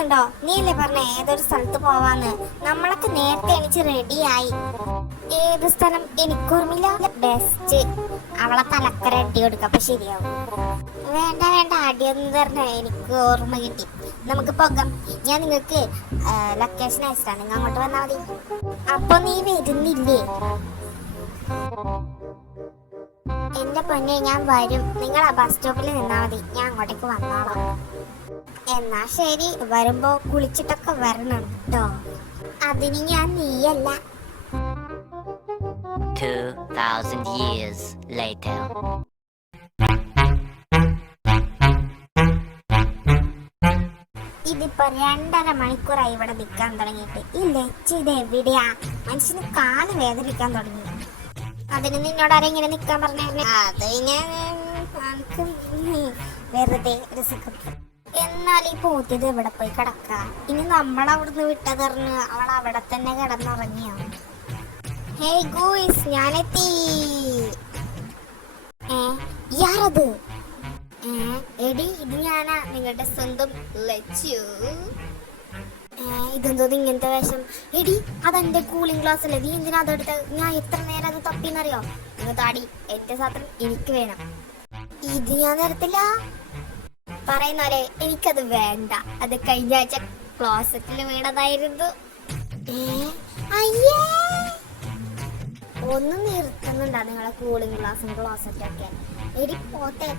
ഓർക്കുന്നുണ്ടോ? നീയല്ലേ പറഞ്ഞ ഏതൊരു സ്ഥലത്ത് പോവാന്ന്? നമ്മളൊക്കെ നേരത്തെ എണീച്ച് റെഡിയായി. ഏത് സ്ഥലം എനിക്കോർമ്മയില്ല. ബെസ്റ്റ്, അവളെ തലക്കര അടി കൊടുക്ക, അപ്പൊ ശരിയാവും. വേണ്ട വേണ്ട, അടിയൊന്നും തരണ, എനിക്ക് ഓർമ്മ കിട്ടി. നമുക്ക് പോകാം. ഞാൻ നിങ്ങൾക്ക് ലൊക്കേഷൻ അയച്ചിട്ടാണ്, നിങ്ങൾ അങ്ങോട്ട് വന്നാൽ മതി. അപ്പൊ നീ വരുന്നില്ലേ? എന്റെ പൊന്നെ, ഞാൻ വരും. നിങ്ങൾ ആ ബസ് സ്റ്റോപ്പിൽ നിന്നാൽ മതി, ഞാൻ അങ്ങോട്ടേക്ക് വന്നോളാം. എന്നാ ശരി, വരുമ്പോ കുളിച്ചിട്ടൊക്കെ വരണം കേട്ടോ. അതിന് ഞാൻ നീയല്ല. 2000 years later. ഇതിപ്പോ 2.5 മണിക്കൂറായി ഇവിടെ നിൽക്കാൻ തുടങ്ങിയിട്ട്. ഈ ലച്ച് ഇത് എവിടെയാ? മനുഷ്യന് കാല് വേദനിക്കാൻ തുടങ്ങി. അതിന് നിന്നോട് ആരെ ഇങ്ങനെ നിക്കാൻ പറഞ്ഞായിരുന്നു? അത് ഞാൻ വെറുതെ ഒരു സുഖം. എന്നാൽ ഈ പോത്തിത് എവിടെ പോയി കിടക്ക? ഇനി നമ്മളവിടുന്ന് വിട്ടതെറിഞ്ഞ് അവൾ അവിടെ തന്നെ കിടന്നുറങ്ങിയോ? Hey guys, ഞാനെത്തി. യാരത്? എടി, ഇത് ഞാനാ, നിങ്ങളുടെ സ്വന്തം ലച്ചു. ഇതെന്തോ ഇങ്ങനത്തെ വേഷം? എടി, അതെന്റെ കൂളിംഗ് ഗ്ലാസ് അല്ലേ, നീ എന്തിനാ അതെടുത്ത്? ഞാൻ എത്ര നേരം അത് തപ്പിന്നറിയോ? നിങ്ങൾ താടി, എന്റെ സാധനം എനിക്ക് വേണം. ഇത് ഞാൻ തരത്തില്ല. പറയുന്നോലെ എനിക്കത് വേണ്ട. അത് കഴിഞ്ഞ ആഴ്ച ക്ലോസറ്റിൽ വീണതായിരുന്നു. അയ്യേ, ഒന്ന് നിർത്തുന്നുണ്ടോ നിങ്ങളെ കൂളിംഗ് ഗ്ലാസും ക്ലോസറ്റൊക്കെ? എടി പോത്തെ,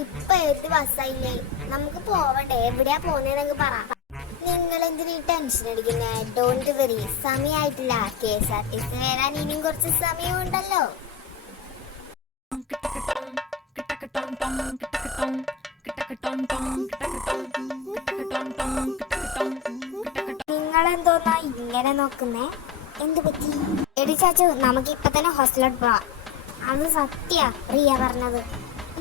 ഇപ്പൊ ഏത് ബസ്സായില്ലേ? നമുക്ക് പോവണ്ടേ? എവിടെയാ പോന്നേന്നൊക്കെ പറ. നിങ്ങൾ എന്തിനീ ടെൻഷൻ അടിക്കുന്നേ? ഡോണ്ട് വെറി, സമയമായിട്ടില്ല. KSRTC വരാൻ ഇനിയും കുറച്ച് സമയമുണ്ടല്ലോ. നിങ്ങളെന്തോന്നാ ഇങ്ങനെ നോക്കുന്നേ? എന്ത് പറ്റി? എടി ചാച്ചു, നമുക്ക് ഇപ്പൊ തന്നെ ഹോസ്റ്റലിലോട്ട് പോവാം. അത് സത്യ റിയ പറഞ്ഞത്.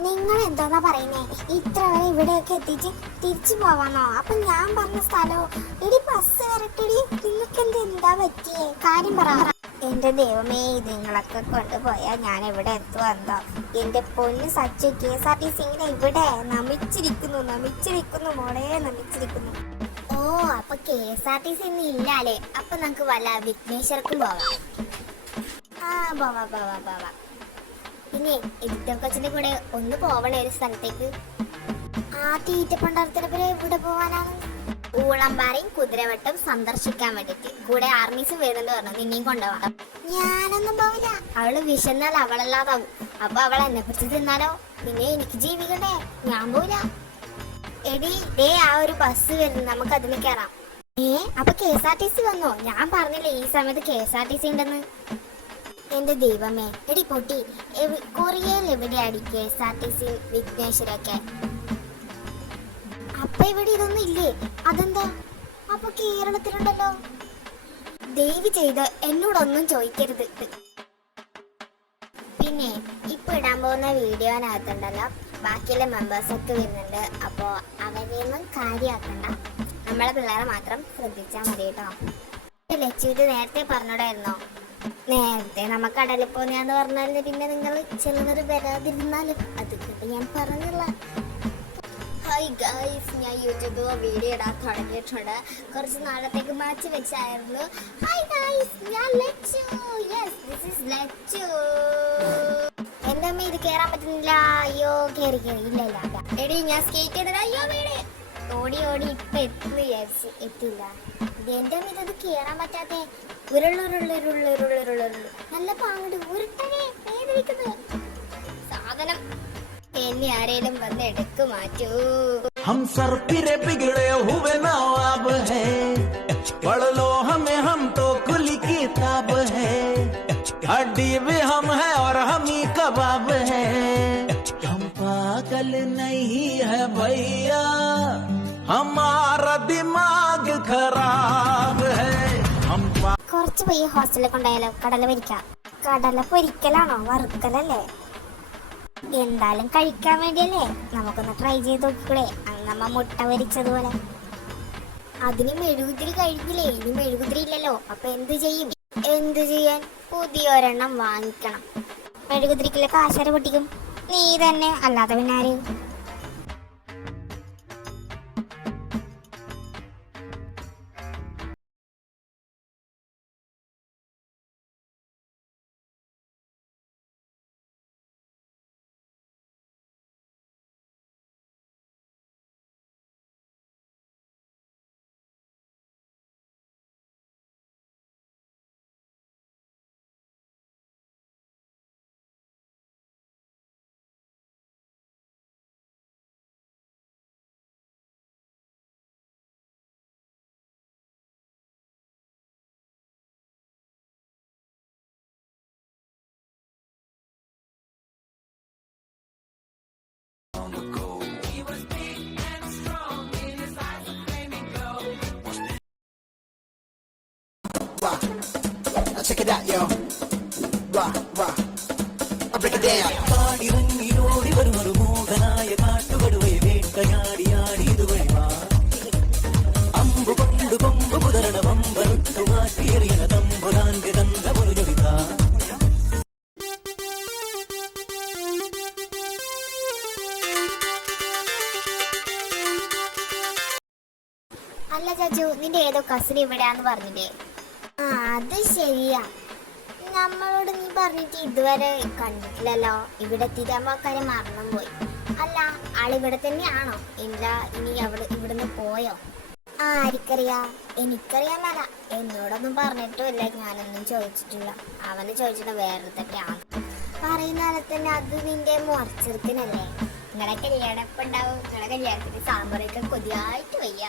നിങ്ങൾ എന്തോന്നാ പറയുന്നേ? ഇത്ര വരെ ഇവിടെയൊക്കെ എത്തിച്ച് തിരിച്ചു പോവാന്നോ? അപ്പൊ ഞാൻ പറഞ്ഞ സ്ഥലോ? എടി ബസ് വരട്ടെടി. നിങ്ങൾക്ക് എന്താ പറ്റിയേ? കാര്യം പറ. എന്റെ ദൈവമേ, നിങ്ങളൊക്കെ കൊണ്ടുപോയാ ഞാൻ എവിടെ എത്തുവെന്തോ? എന്റെ പൊന്ന് സച്ചു, KSRTC ഇങ്ങനെ ഇവിടെ നമിച്ചിരിക്കുന്നു മോളെ, നമിച്ചിരിക്കുന്നു. ഓ, അപ്പൊ KSRTC ഇന്ന് ഇല്ലാലേ? അപ്പൊ നമുക്ക് വല്ല വിഘ്നേശ്വർക്കും പോവാം. പോവാ. പിന്നെ എഡിറ്റർ കൊച്ചിന്റെ കൂടെ ഒന്ന് പോവണേ ഒരു സ്ഥലത്തേക്ക്. ആ തീറ്റപ്പണ്ടാരത്തിനെ എവിടെ പോവാനാണ്? ഊളംപാറയും കുതിരവട്ടം സന്ദർശിക്കാൻ വേണ്ടിട്ട്. കൂടെ ആർമീസും വരുന്നുണ്ട് പറഞ്ഞു, നിന്നെയും കൊണ്ടുപോവാം. ഞാനൊന്നും പോവില്ല. അവള് വിശന്നാൽ അവളല്ലാതാവും. അപ്പൊ അവൾ എന്നെ കുറിച്ച് തിന്നാലോ? പിന്നെ എനിക്ക് ജീവിക്കണ്ടേ? ഞാൻ പോവില്ല. എടി, ആ ഒരു ബസ് വരുന്നു, നമുക്ക് അതിന് കയറാം. അപ്പൊ KSRTC വന്നോ? ഞാൻ പറഞ്ഞില്ലേ ഈ സമയത്ത് KSRTC ഉണ്ടെന്ന്. എന്റെ ദൈവമേ, എടി പൊട്ടി, കൊറിയയിൽ എവിടെയാടി KSRTC വിഘ്നേശ്വരൊക്കെ? അപ്പൊ ഇവിടെ ഇതൊന്നും ഇല്ലേ? അതെന്താ? അപ്പൊ കേരളത്തിലുണ്ടല്ലോ. ദയവ് ചെയ്ത് എന്നോടൊന്നും ചോദിക്കരുത്. പിന്നെ ഇപ്പൊ ഇടാൻ പോകുന്ന വീഡിയോനകത്തുണ്ടല്ലോ ബാക്കിയുള്ള മെമ്പേഴ്സ് ഒക്കെ വരുന്നുണ്ട്. അപ്പോ അവരെയൊന്നും കാര്യമാക്കണ്ട, നമ്മളെ പിള്ളേരെ മാത്രം ശ്രദ്ധിച്ചാൽ മതി കേട്ടോ. ലച്ചു, ഇത് നേരത്തെ പറഞ്ഞോടായിരുന്നോ? നേരത്തെ നമുക്ക് കടലിൽ പോന്നെയാന്ന് പറഞ്ഞാല് പിന്നെ നിങ്ങൾ ചിലവർ വരാതിരുന്നാലും അത് കേട്ട് ഞാൻ പറഞ്ഞില്ല. ഹായ് ഗൈസ്, ഞാൻ യൂട്യൂബിൽ വീഡിയോ ഇടാൻ തുടങ്ങിയിട്ടുണ്ട്. കുറച്ച് നാളത്തേക്ക് മാറ്റി വെച്ചായിരുന്നു. ഹായ് ഗൈസ്, ഞാൻ Lachu. Yes, this is Lachu. എന്റെ അമ്മ ഇത് കേറാൻ പറ്റുന്നില്ല. അയ്യോ, കേറി ഇല്ല. എടി, ഞാൻ സ്കേറ്റ് ചെയ്തിട്ട് അയ്യോ വീട് ഓടി ഇപ്പൊ എത്തില്ല. എന്റെ അമ്മ ഇതത് കേറാൻ പറ്റാതെ ഉരുളുരുളുരുളുരുളുരുളു നല്ല പാങ്ങട് ഉരുട്ടനെ വേദനിക്കുന്നത് സാധനം. എന്നെ ആരേലും വന്ന് എടുക്കു മാറ്റൂ. हम सर फिरे बिगड़े हुए नवाब है, पढ़ लो हमें, हम तो खुली किताब है, हड्डी भी हम है और हम ही कबाब है, हम पागल नहीं है भैया, हमारा दिमाग खराब है. കുറച്ച് പോയി ഹോസ്റ്റലിൽ കൊണ്ടായാലോ? കടല പൊരിക്കാം. കടല പൊരിക്കലാണോ? വറുക്കലല്ലേ? എന്തായാലും കഴിക്കാൻ വേണ്ടിയല്ലേ, നമുക്കൊന്ന് ട്രൈ ചെയ്ത് നോക്കിക്കൂടെ? അന്നമ്മ മുട്ട പൊരിച്ചതുപോലെ. അതിന് മെഴുകുതിരി കഴിഞ്ഞില്ലേ? ഇനി മെഴുകുതിരി ഇല്ലല്ലോ. അപ്പൊ എന്ത് ചെയ്യും? എന്ത് ചെയ്യാൻ? പുതിയൊരെണ്ണം വാങ്ങിക്കണം. മെഴുകുതിരിക്കുള്ള കാശാര പൊട്ടിക്കും? നീ തന്നെ, അല്ലാതെ പിന്നെ ആര്? check it out, yo. Wah, wah. I'll break it down. കാടിറങ്ങി ഓടി വരുമൊരു മോഹനായ കാട്ടുകടുവയെ വേട്ടയാടി ഇതുവഴി വാ. അമ്പു കൊണ്ടു കൊമ്പ് പുതരണ വമ്പറുത്തു മാറ്റിയെറിയണ തമ്പുരാന്റെ തന്ത ഒരു ജൊലിതാ. അല്ല ചാച്ചു, നിന്റെ ഏതോ കസിൻ ഇവിടെയാന്ന് പറഞ്ഞില്ലേ? ആ, അത് ശരിയാ. നമ്മളോട് നീ പറഞ്ഞിട്ട് ഇതുവരെ കണ്ടിട്ടില്ലല്ലോ. ഇവിടെ തിരുമക്കാരെ മറന്നും പോയി. അല്ല, ആളിവിടെ തന്നെയാണോ? ഇല്ല, ഇനി ഇവിടുന്ന് പോയോ? ആ, ആരിക്കറിയാ? എനിക്കറിയാമല്ല. എന്നോടൊന്നും പറഞ്ഞിട്ടുമില്ല, ഞാനൊന്നും ചോദിച്ചിട്ടില്ല. അവന് ചോദിച്ചിട്ട് വേറെ തന്നെയാണ് പറയുന്ന പോലെ തന്നെ. അത് നിന്റെ മുറച്ചെറുക്കനല്ലേ? നിങ്ങളെ കല്യാണപ്പുണ്ടാവും. നിങ്ങളെ കല്യാണത്തിന് സാമ്പാറൊക്കെ കൊതിയായിട്ട് വയ്യ.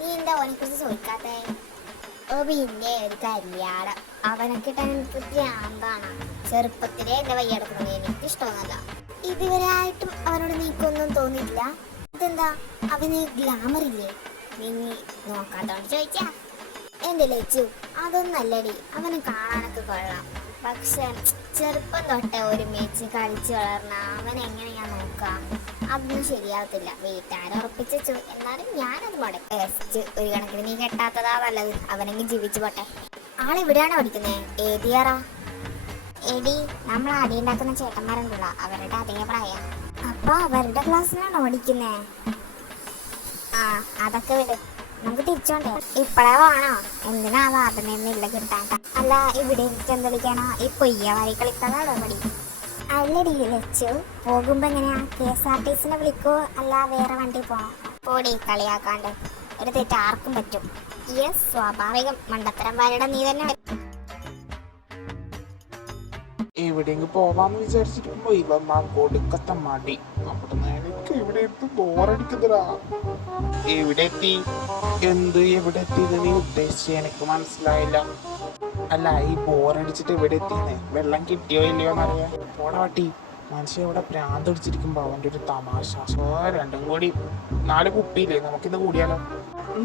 നീ എന്താ ഓനെ കുറിച്ച് ചോദിക്കാത്തേ? ഓ, പിന്നെ ഒരു കല്യാണം അവനൊക്കെ കിട്ടാൻ എനിക്ക് ഭ്രാന്താണ്. ചെറുപ്പത്തിലേ എന്റെ വയ്യെടുക്കുന്നത് എനിക്ക് ഇഷ്ടമൊന്നുമല്ല. ഇതുവരെ ആയിട്ടും അവനോട് നീക്കൊന്നും തോന്നിയില്ല. ഇതെന്താ, അവന് ഗ്ലാമർ ഇല്ലേ? നീ നോക്കാത്തോണ്ട് ചോദിച്ചാ? എന്റെ ലച്ചു, അതൊന്നല്ലടി. അവന് കാണാനൊക്കെ കൊള്ളാം. പക്ഷെ ചെറുപ്പം തൊട്ടേ ഒരുമിച്ച് കളിച്ച് വളർന്ന അവൻ എങ്ങനെയാ നോക്കാം? അതൊന്നും ശരിയാവത്തില്ല. വീട്ടുകാരെ ഉറപ്പിച്ചു. എന്നാലും ഞാനത് മുടക്കി. ഒരു കണക്കിന് നീ കെട്ടാത്തതാ നല്ലത്. അവനെങ്കിൽ ജീവിച്ചു പോട്ടെ. ആളിവിടെയാണോ പഠിക്കുന്നേ? ഏതിയാറാ? എടി, നമ്മൾ അടിയുണ്ടാക്കുന്ന ചേട്ടന്മാരുണ്ടല്ലോ, അവരുടെ അതേ പ്രായം. അപ്പൊ അവരുടെ ക്ലാസ്സിലാണോ പഠിക്കുന്നേ? ആ, അതൊക്കെ വിട്. നമുക്ക് തിരിച്ചോണ്ടേ. ഇപ്പഴേ വേണോ? എന്തിനാ വാർഡനെന്നില്ല കിട്ടാൻ? അല്ല, ഇവിടെ എന്തൊളിക്കാണോ? ഈ പൊയ്യ വരി കളിക്കാതാണോ പടി? അല്ലടി ലച്ചു, പോകുമ്പോ എങ്ങനെയാ? KSRTC വിളിക്കോ അല്ല വേറെ വണ്ടി പോണോ? പോടി, കളിയാക്കാണ്ട്. ഒരു തെറ്റ് ആർക്കും പറ്റും. യെസ്, സ്വാഭാവികം. മണ്ടത്തരം വാരിയുടെ നീ തന്നെ. എവിടെയെങ്കിലും പോവാന്ന് വിചാരിച്ചിരിക്കുമ്പോ ഇവ കൊടുക്കത്ത മടി. അവിടുന്ന് എനിക്ക് ഇവിടെ എത്തി ബോറടിക്കുതരാ. എവിടെ എത്തി? എവിടെ എത്തിയത് നീ ഉദ്ദേശിച്ച എനിക്ക് മനസ്സിലായില്ല. അല്ല, ഈ ബോറടിച്ചിട്ട് എവിടെ എത്തിന്നേ? വെള്ളം കിട്ടിയോ ഇല്ലയോ എന്നറിയാം. പോടാ പട്ടി. മനുഷ്യ ഇവിടെ പ്രാന്ത് പിടിച്ചിരിക്കുമ്പോ അവൻ്റെ ഒരു തമാശ. രണ്ടും കൂടി 4 കുപ്പിയില്ലേ? നമുക്കിന്ന് കൂടിയാലോ?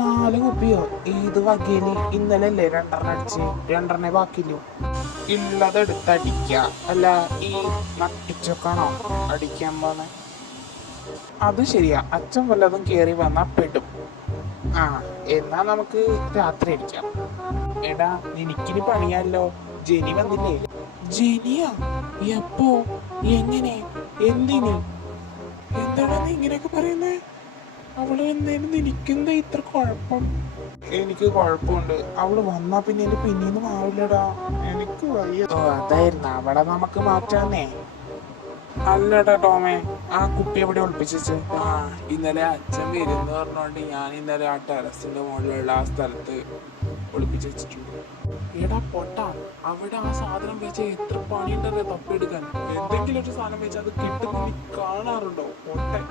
4 കുപ്പിയോ? ഏത് വകേന്? ഇന്നലെ അല്ലേ 2 അടിച്ച്? 2 ബാക്കിയില്ലോ? ഉള്ളത് എടുത്തടിക്ക. അല്ല, ഈ നട്ടിച്ചൊക്കാണോ അടിക്കാൻ പോന്നെ? അത് ശരിയാ. അച്ഛൻ വല്ലതും കേറി വന്നാ പെടും. ആ, എന്നാ നമുക്ക് രാത്രി അടിക്കാം. എടാ, എനിക്കിനി പണിയാലോ. ജെനി വന്നില്ലേ? ജെനിയാ? എപ്പോ? എങ്ങനെ? എന്തിനി? എന്താടാ നീ ഇങ്ങനെയൊക്കെ പറയുന്നേ? അവള് എന്തേലും നിനക്കെന്താ ഇത്ര കുഴപ്പം? എനിക്ക് കുഴപ്പമുണ്ട്. അവള് വന്നാ പിന്നെ എന്റെ പിന്നീന്ന് മാറില്ലടാ. എനിക്ക് വയ്യ. ഓ, അതായിരുന്നു. അവളെ നമുക്ക് മാറ്റാന്നേ. അല്ലടാ ടോമേ, ആ കുപ്പി എവിടെ ഒളിപ്പിച്ചു? ആ, ഇന്നലെ അച്ഛൻ വരുന്ന പറഞ്ഞോണ്ട് ഞാൻ ഇന്നലെ ആ ടെറസിന്റെ മുകളിലുള്ള ആ സ്ഥലത്ത് ഒളിപ്പിച്ചു വെച്ചിട്ടുണ്ട്. എടാ പൊട്ടാ, അവിടെ ആ സാധനം വെച്ച എത്ര പണിയുണ്ടല്ലേ തപ്പിയെടുക്കാൻ. എന്തെങ്കിലും ഒരു സാധനം വെച്ചാൽ അത് കിട്ടുന്ന നീ കാണാറുണ്ടോ? പൊട്ടെ.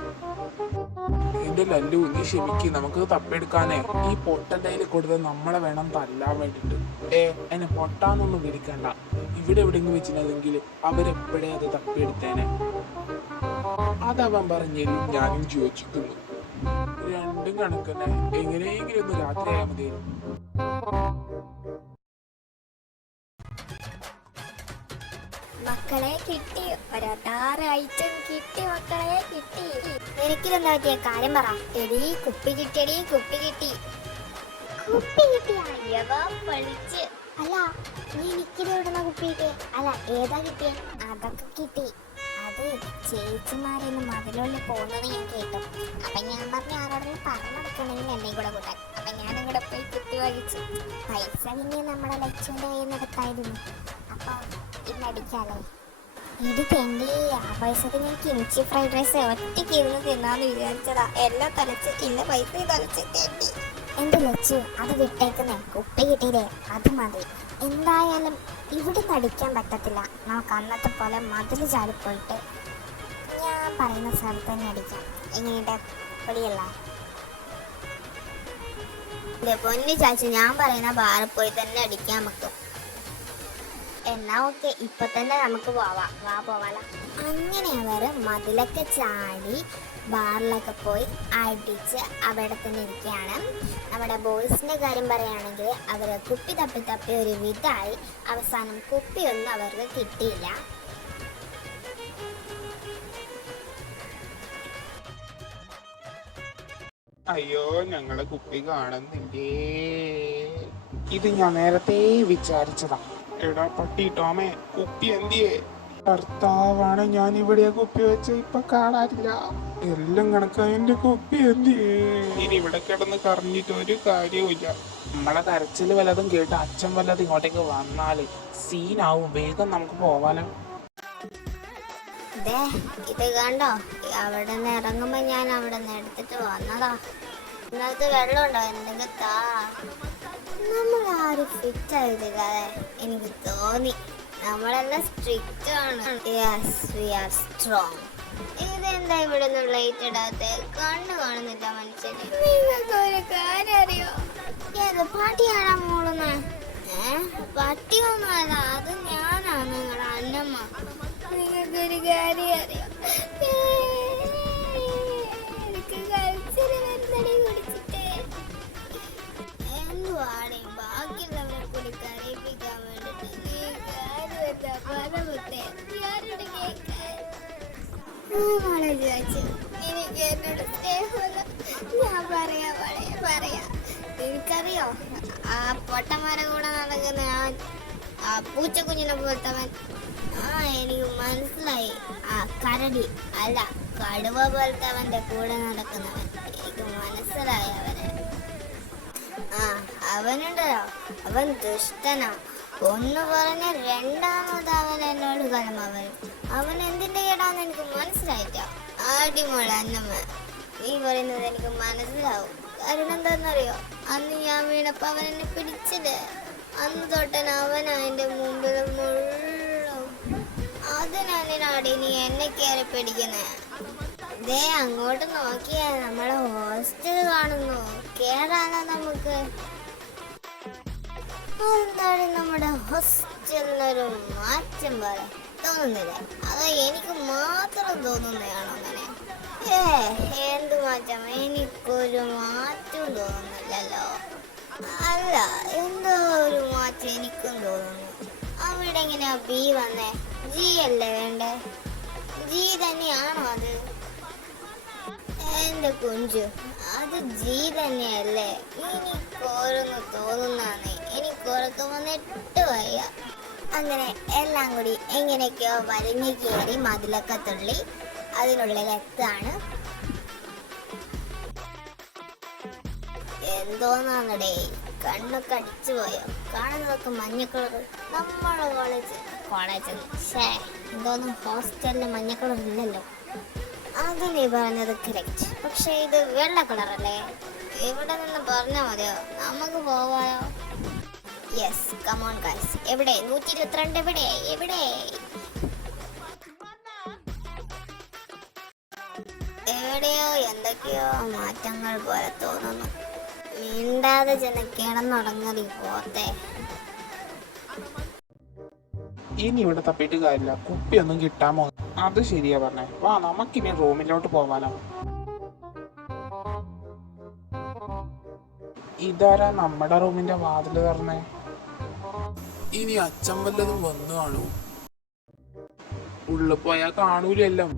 എന്റെ ലല്ലു, നീ ക്ഷമിക്ക്. നമുക്ക് തപ്പിയെടുക്കാനേ. ഈ പൊട്ടന്റെ കയ്യിൽ കൊടുത്ത് നമ്മളെ വേണം തല്ലാൻ വേണ്ടിട്ട്. എന്നെ പൊട്ടാന്നൊന്നും വിളിക്കണ്ട. ഇവിടെ എവിടെയെങ്കിലും വെച്ചിരുന്നെങ്കിൽ അവരെപ്പോഴേ അത് തപ്പിയെടുത്തേനെ. അതവൻ പറഞ്ഞാലും ഞാനും ചോദിച്ചിട്ടുള്ളൂ. രണ്ടും കണക്കന്നെ. എങ്ങനെയെങ്കിലും ഒന്ന് രാത്രി ആയാൽ മതി. മക്കളെ കിട്ടി. ഒരാഴ്ച കിട്ടി. മക്കളെ കിട്ടി. എനിക്കിതെന്താ പറ്റിയ കാര്യം പറ. എടി, കുപ്പി കിട്ടിയടി. കുപ്പി കിട്ടി. കുപ്പി കിട്ടിയ? അയ്യവാ, പഠിച്ച്. അല്ല, നീ എനിക്കിത് എവിടുന്ന കുപ്പി കിട്ടിയ? അല്ല, ഏതാ കിട്ടിയ? അതൊക്കെ കിട്ടി. അത് ചേച്ചിമാരെന്ന് മതിലുള്ളിൽ പോകുന്നത് ഞാൻ കേട്ടു. അപ്പൊ ഞാൻ പറഞ്ഞു ആരോടെങ്കിലും പറഞ്ഞെടുക്കണമെങ്കിൽ എന്നെയും കൂടെ കൂട്ടാൻ. അപ്പൊ ഞാനും കൂടെ പോയി കുത്തി വാങ്ങിച്ചു. പൈസ പിന്നെ നമ്മുടെ ലക്ഷ്യന്റെ കയ്യിൽ നിന്ന് എടുത്തായിരുന്നു. അപ്പൊ ഇന്നടിക്കാലോ. ഇത് തെണ്ടി, ആ പൈസക്ക് ഞാൻ കിംച്ചി ഫ്രൈഡ് റൈസ് ഒറ്റയ്ക്ക് ഇരുന്ന് തിന്നാന്ന് വിചാരിച്ചതാ. എല്ലാം തലച്ച് ഇല്ല പൈസ തലച്ച് തെണ്ടി. എന്റെ ലച്ചു, അത് വിട്ടേക്കുന്നേ. കുപ്പി കിട്ടിയില്ലേ? അത് മതി. എന്തായാലും ഇവിടെ നടിക്കാൻ പറ്റത്തില്ല. നമുക്ക് അന്നത്തെ പോലെ മതിൽ ചാടിപ്പോയിട്ട് ഞാൻ പറയുന്ന സ്ഥലത്ത് തന്നെ അടിക്കാം. എങ്ങനെയുണ്ട്? പൊളിയല്ല? പൊന്നു ചാച്ചു, ഞാൻ പറയുന്ന ബാറിൽ പോയി തന്നെ അടിക്കാൻ നമുക്ക്. എന്നാ ഓക്കെ, ഇപ്പൊ തന്നെ നമുക്ക് പോവാം. വാ, പോവാല. അങ്ങനെ അവർ മതിലൊക്കെ ചാടി ബാറിലൊക്കെ പോയി അടിച്ച് അവിടെ തന്നെ ഇരിക്കുകയാണ്. നമ്മുടെ ബോയ്സിൻ്റെ കാര്യം പറയുകയാണെങ്കിൽ അവർ കുപ്പി തപ്പി തപ്പി ഒരു വിധമായി. അവസാനം കുപ്പിയൊന്നും അവർക്ക് കിട്ടിയില്ല. അയ്യോ ഞങ്ങളെ കുപ്പി കാണുന്നില്ലേ. ഇത് ഞാൻ നേരത്തെ വിചാരിച്ചതാ. എടാ പട്ടി ടോമേ, കുപ്പി എന്തിയേ? ഭർത്താവാണ്, ഞാൻ ഇവിടെ കുപ്പി വെച്ച് ഇപ്പൊ കാണാറില്ല. എല്ലാം കണക്കാ, എന്റെ കുപ്പി എന്തിയേ? ഇനി ഇവിടെ കിടന്ന് കറഞ്ഞിട്ട് ഒരു കാര്യവുമില്ല. നമ്മളെ കരച്ചില് വല്ലതും കേട്ട് അച്ഛൻ വല്ലതും ഇങ്ങോട്ടേക്ക് വന്നാല് സീനാവും. വേഗം നമുക്ക് പോവാലോ. ഇത് കണ്ടോ, അവിടെ നിന്ന് ഇറങ്ങുമ്പോ ഞാൻ അവിടെ നിന്ന് എടുത്തിട്ട് വന്നതാ. ഇന്നത്തെ വെള്ളം ഉണ്ടോ? എന്തെങ്കിലും താ. നമ്മൾ ആരും ഫിറ്റ് ആയതില്ല, എനിക്ക് തോന്നി. നമ്മളെല്ലാം സ്ട്രിക്റ്റ് ആണ്. Yes, we are strong. ഇതെന്താ ഇവിടെ നിന്ന് ലൈറ്റ് ഇടാത്ത? കണ്ണു കാണുന്നില്ല മനുഷ്യന്. നിങ്ങൾക്ക് ഒരു കാര്യം അറിയോ? ഏത് പട്ടിയാണോ മൂളുന്നേ? പട്ടിയൊന്നുമല്ല, അത് ഞാനാണ്, നിങ്ങളുടെ അന്നമ്മ. നിങ്ങൾക്കൊരു കാര്യം അറിയാം, എനിക്ക് കൽച്ചറ് വരുന്നടി കുടിച്ചിട്ട് എന്തുവാണേ ബാക്കിയുള്ളവരെ കൂടി കരയിപ്പിക്കാൻ വേണ്ടിട്ട് നീ കാര്യം എന്താ പദമത്തെ ഞാനോട് കേൾക്കാൻ മോളെ ചോദിച്ചു. എനിക്ക് എന്നോട് സ്നേഹമല്ല. ഞാൻ പറയാം. എനിക്കറിയോ, ആ പൊട്ടന്മാരെ കൂടെ നടക്കുന്ന ആ പൂച്ചക്കുഞ്ഞിനെ പോലത്തവൻ. എനിക്ക് മനസ്സിലായി. ആ കരടി അല്ല, കടുവ പോലത്തെ അവന്റെ കൂടെ നടക്കുന്നവൻ. എനിക്ക് മനസ്സിലായി അവനെ. അവനുണ്ടല്ലോ, അവൻ ദുഷ്ടനാ. ഒന്ന് പറഞ്ഞ രണ്ടാമത് അവൻ എന്നോട് കലമവൻ. അവൻ എന്തിന്റെ കേടാന്ന് എനിക്ക് മനസ്സിലായിട്ട. ആടിമോളെ അന്നമ്മ, നീ പറയുന്നത് എനിക്ക് മനസ്സിലാവും. കാരണം എന്താന്നറിയോ, അന്ന് ഞാൻ വീണപ്പോ അവൻ എന്നെ പിടിച്ചില്ലേ. അന്ന് തൊട്ടൻ അവൻ അതിന്റെ മുമ്പിൽ അതിനാടി നീ എന്നെ കയറി പിടിക്കുന്നേ. ദേ അങ്ങോട്ട് നോക്കിയാ നമ്മളെ ഹോസ്റ്റൽ കാണുന്നു. കേറാനോ നമുക്ക്? എന്താണ് നമ്മുടെ ഹോസ്റ്റലിനൊരു മാറ്റം പോലെ തോന്നുന്നില്ലേ? അതോ എനിക്ക് മാത്രം തോന്നുന്നതാണോ അങ്ങനെ? എന്ത് മാറ്റം? എനിക്കൊരു മാറ്റവും തോന്നുന്നില്ലല്ലോ. അല്ല, എന്തോ ഒരു മാറ്റം എനിക്കും തോന്നുന്നു. അവിടെ എങ്ങനെയാ ബി വന്നേ? ജി അല്ലേ വേണ്ടേ? ജി തന്നെയാണോ അത്? എന്റെ കുഞ്ചു, അത് ജി തന്നെയല്ലേ? എനിക്കോരോന്ന് തോന്നുന്നാണ്. എനിക്കോരൊക്കെ വന്നിട്ട് വയ്യ. അങ്ങനെ എല്ലാം കൂടി എങ്ങനെയൊക്കെയോ വലിഞ്ഞു കയറി മതിലൊക്കെ തുള്ളി അതിനുള്ളിൽ എത്താണ്. എന്തോന്നാണടേ, കണ്ണൊക്കെ അടിച്ചു പോയോ? കാണുന്നതൊക്കെ മഞ്ഞക്കളർ. നമ്മളെ കോളേജ് എന്തോന്നും ഹോസ്റ്റലിന് മഞ്ഞക്കളർ ഇല്ലല്ലോ. അത് നീ പറഞ്ഞത് കറക്റ്റ്. പക്ഷെ ഇത് വെള്ള കളറല്ലേ? ഇവിടെ നിന്ന് പറഞ്ഞാൽ മതിയോ? നമുക്ക് പോവായോ? Yes, come on guys. എവിടെ 122? എവിടെ? എവിടെയോ എന്തൊക്കെയോ മാറ്റങ്ങൾ പോലെ തോന്നുന്നു. മിണ്ടാതെ ചെന്ന് കിടന്നുടങ്ങി പോത്തെ. ഇനി ഇവിടെ തപ്പിയിട്ട് കാര്യമില്ല. കുപ്പിയൊന്നും കിട്ടാമോ? അത് ശരിയാ പറഞ്ഞേ. വാ, നമുക്കിനി റൂമിലോട്ട് പോവാലോ. ഇതാരാ നമ്മുടെ റൂമിന്റെ വാതില് തുറന്നേ? ഇനി അച്ഛൻ വല്ലതും വന്നു കാണൂ. ഉള്ളിൽ പോയാൽ കാണൂലെല്ലാം.